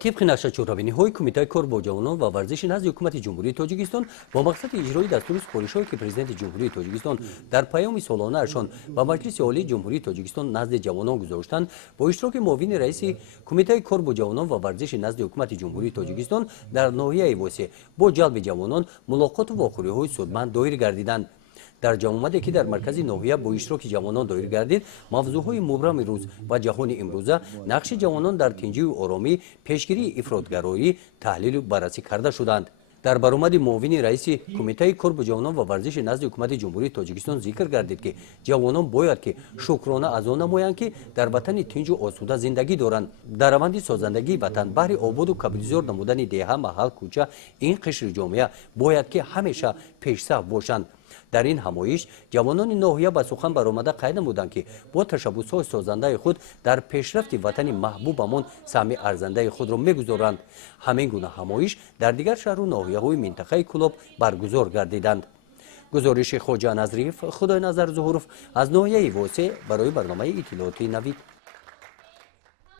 طبق نقشه‌چوب‌بینی‌های کمیته کار با جوانان و ورزش نزد حکومت جمهوری تاجیکستان با مقصد اجرای دستور سفارش‌هایی که پرزیدنت جمهوری تاجیکستان در پیام سالانه‌اشان به مجلس عالی جمهوری تاجیکستان نزد جوانان گذاشتند، با اشتراک معاون رئیس کمیته کار با جوانان و ورزش نزد حکومت جمهوری تاجیکستان در ناحیه واسع با جلب جوانان ملاقات و واخوری‌های سودمند دایر گردیدند. در جمع‌آمدی که در مرکز ناحیه با اشتراک جوانان دایر گردید، موضوعهای مبرم روز و جهان امروزه، نقش جوانان در تنظیم و آرامی، پیشگیری افراطگرایی، تحلیل و بررسی کرده شدند. در برآمد معاون رئیس کمیته کار با جوانان و ورزش نزد حکومت جمهوری تاجیکستان ذکر گردید که جوانان باید که شکرانه از آن نمایند که در وطن تنج و آسوده زندگی دارند. در روند سازندگی وطن بهر آباد و کبریزار نمودن دهه، محل، کوچه، این قشر جامعه باید که همیشه پیش‌صف باشند. در این همایش جوانان ناحیه به سخن برآمده قید نمودند که با تشبس‌های سازنده خود در پیشرفت وطن محبوبمان سهم ارزنده خود را می‌گذارند. همین گونه همایش در دیگر شهر و ناحیه‌های منطقه کلاب برگزار گردیدند. گزارش خواجه نظریف خدای نظر ظهورов از ناحیه واسع برای برنامه اطلاعاتی نوید.